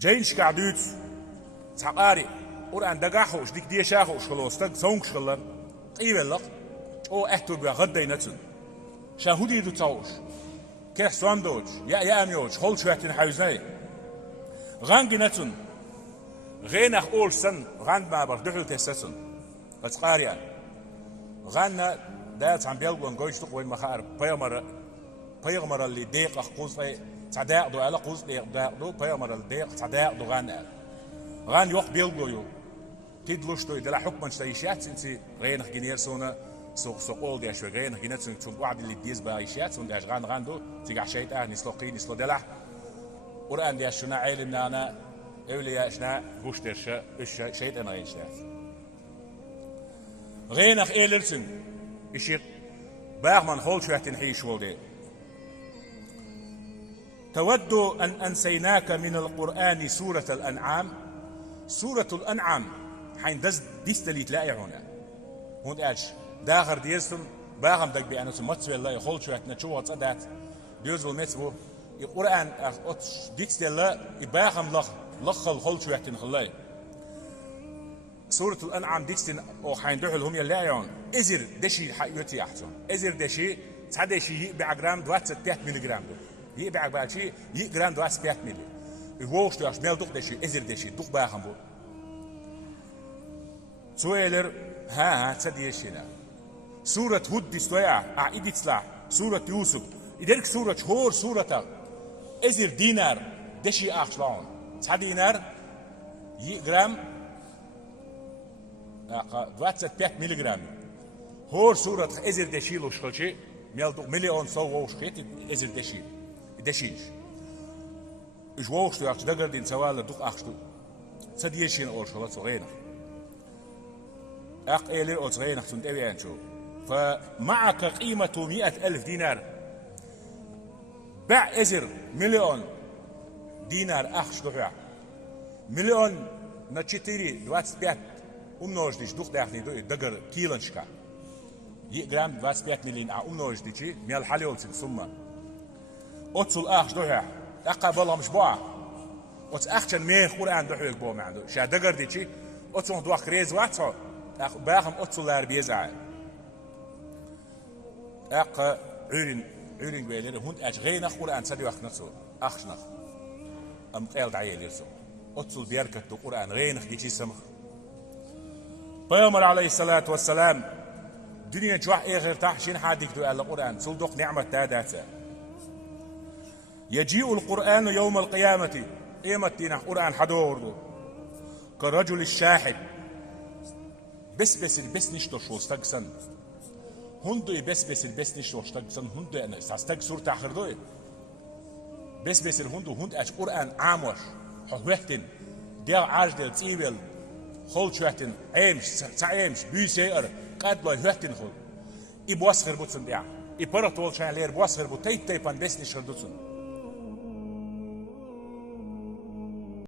جينش قاعدوت تعقاري قرآن دقاحوش ديك دي شاخوش خلاص تق سونك شغلر قيبل لق او احتو بيا غدي نتن شاهودي دو تاوش كيح سواندوش يا اميوش خول شواتين حاوزناي غانجي نتن غينخ اول سن غاند ما بردحو تسسن اتقاريا غانا دات عم بيلقون قويش تقوين مخارب بيغمر اللي ديق قوزي تعداق دو على قوز ديق دو بيغمر اللي ديق تعداق دو غان يوق بيلقويو تدلوش تو دلا حكم شتايشات انتي غينخ جنير سونا سوق اول دي شوي غينخ جنير سون وعد اللي ديز بايشات سون داش غاندو تيقع شيت نسلوقي نسلو دلا قران دي شنا علمنا انا اولياء شنا بوشترش شيت انا غينشات غينخ ايلرسن اشيق باغمن خول شويه تنحيش ولدي تود ان انسيناك من القران سوره الانعام سوره الانعام حين ديستلي تلاقي هنا هون قالش داخر ديستم باغم دك بيانو سمتس والله يخول شويه نتشو تصدات بيوزل متسبو القران ديستلا باغم لخل خول شويه تنخلاي سورة الأنعام ديكستن أو حين دحل هم يلاقيون إزر دشي حيوتي أحسن إزر دشي تعدي شيء يبيع جرام 23 ملغرام يبيع بعد شيء جرام 23 ملي الووش ده عشان يلدق دشي إزر دشي دق باهم بو سويلر ها تصدي شينا سورة هود دستويا عيد تصلح سورة يوسف إدرك سورة شهور سورة إزر دينار دشي أخشلون تعدي دينار جرام 25 ملغرام هور سورة إزر دشيل وشخلشي ميلدو مليون صو وشخيت إزر دشيل دشيلش إيش وشتو ياخش دقر دين سوال دوق أخشتو سديشين أول شغلات صغيرة إيلي أول صغيرة خصون تبيعن شو فمعك قيمة 100,000 دينار باع إزر مليون دينار أخش دقع مليون نتشتري 25 umnoždiš duh dehni dagr kilanška. Gram 25 milin a umnoždiči mjel haljolcin summa. Otsul ax doha aqa bala mش boa. Ots axchan meen Qur'an dohuyk bo mando. Sha dagr diči otsun duaq rez watso. Aq baagam otsular bieza. Aq urin beler hund aj geena Qur'an sadi waqt natso. Axshna. Am qeld ayelirso. Otsul bierkat do Qur'an geena diči samh. بيامر عليه الصلاة والسلام دنيا جوح غير تحشين حادك دو القرآن صلدق نعمة تاداتا يجيء القرآن يوم القيامة قيمة دينا قرآن حدور كالرجل الشاحب بس نشتر شو استقسن هندو بس نشتر استقسن هندو أنا استقسن سورة آخر دوي بس هند أش قرآن عاموش حوهتن ديال عاج ديال تيبل خول شوهتن عيمش سعيمش بيسير قد لا يهتن خول إبواس غير بوتسن بيع إبرة طول شان لير بواس غير بوتيت تيبان بس نشردوتسن